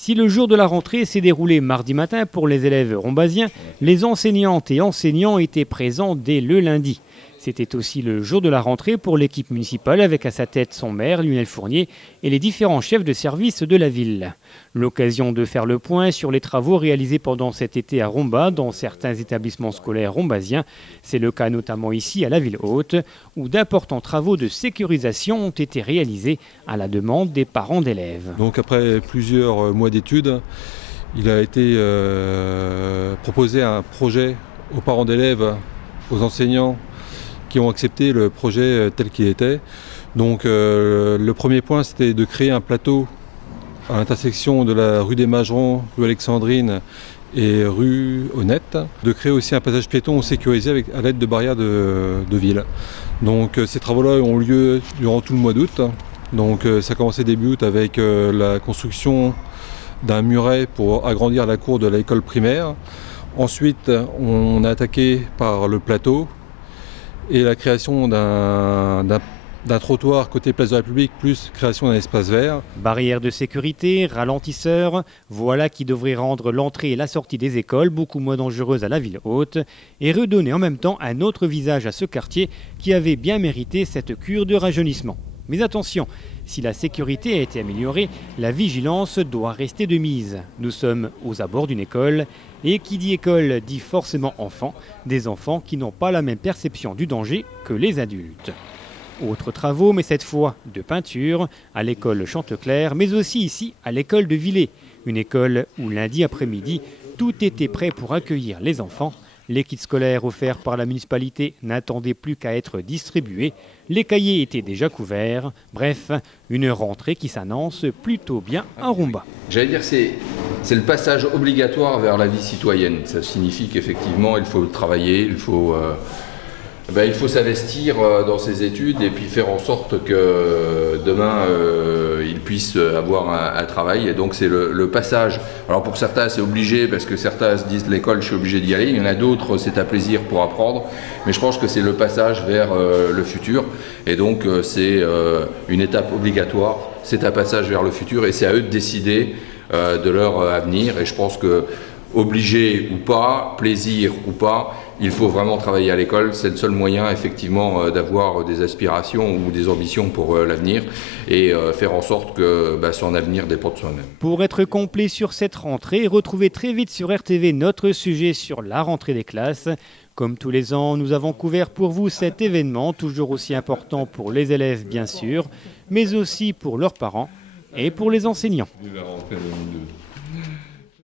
Si le jour de la rentrée s'est déroulé mardi matin pour les élèves rombasiens, les enseignantes et enseignants étaient présents dès le lundi. C'était aussi le jour de la rentrée pour l'équipe municipale avec à sa tête son maire, Lionel Fournier, et les différents chefs de service de la ville. L'occasion de faire le point sur les travaux réalisés pendant cet été à Romba dans certains établissements scolaires rombasiens. C'est le cas notamment ici à la ville haute, où d'importants travaux de sécurisation ont été réalisés à la demande des parents d'élèves. Donc après plusieurs mois d'études, il a été proposé un projet aux parents d'élèves, aux enseignants, qui ont accepté le projet tel qu'il était. Donc le premier point, c'était de créer un plateau à l'intersection de la rue des Magerons, rue Alexandrine et rue Honnête. De créer aussi un passage piéton sécurisé à l'aide de barrières de ville. Donc ces travaux-là ont lieu durant tout le mois d'août. Donc ça a commencé début août avec la construction d'un muret pour agrandir la cour de l'école primaire. Ensuite, on a attaqué par le plateau et la création d'un trottoir côté place de la République, plus création d'un espace vert. Barrières de sécurité, ralentisseurs, voilà qui devrait rendre l'entrée et la sortie des écoles beaucoup moins dangereuses à la ville haute et redonner en même temps un autre visage à ce quartier qui avait bien mérité cette cure de rajeunissement. Mais attention, si la sécurité a été améliorée, la vigilance doit rester de mise. Nous sommes aux abords d'une école et qui dit école dit forcément enfants, des enfants qui n'ont pas la même perception du danger que les adultes. Autres travaux, mais cette fois de peinture, à l'école Chanteclair, mais aussi ici à l'école de Villers. Une école où lundi après-midi, tout était prêt pour accueillir les enfants. Les kits scolaires offerts par la municipalité n'attendaient plus qu'à être distribués. Les cahiers étaient déjà couverts. Bref, une rentrée qui s'annonce plutôt bien à Romba. J'allais dire c'est le passage obligatoire vers la vie citoyenne. Ça signifie qu'effectivement il faut travailler, il faut s'investir dans ses études et puis faire en sorte que demain il puisse avoir un travail. Et donc c'est le passage. Alors pour certains c'est obligé parce que certains se disent l'école je suis obligé d'y aller. Il y en a d'autres c'est un plaisir pour apprendre. Mais je pense que c'est le passage vers le futur. Et donc c'est une étape obligatoire. C'est un passage vers le futur et c'est à eux de décider de leur avenir. Et je pense que obligé ou pas, plaisir ou pas, il faut vraiment travailler à l'école. C'est le seul moyen effectivement d'avoir des aspirations ou des ambitions pour l'avenir et faire en sorte que son avenir dépend de soi-même. Pour être complet sur cette rentrée, retrouvez très vite sur RTV notre sujet sur la rentrée des classes. Comme tous les ans, nous avons couvert pour vous cet événement, toujours aussi important pour les élèves bien sûr, mais aussi pour leurs parents et pour les enseignants.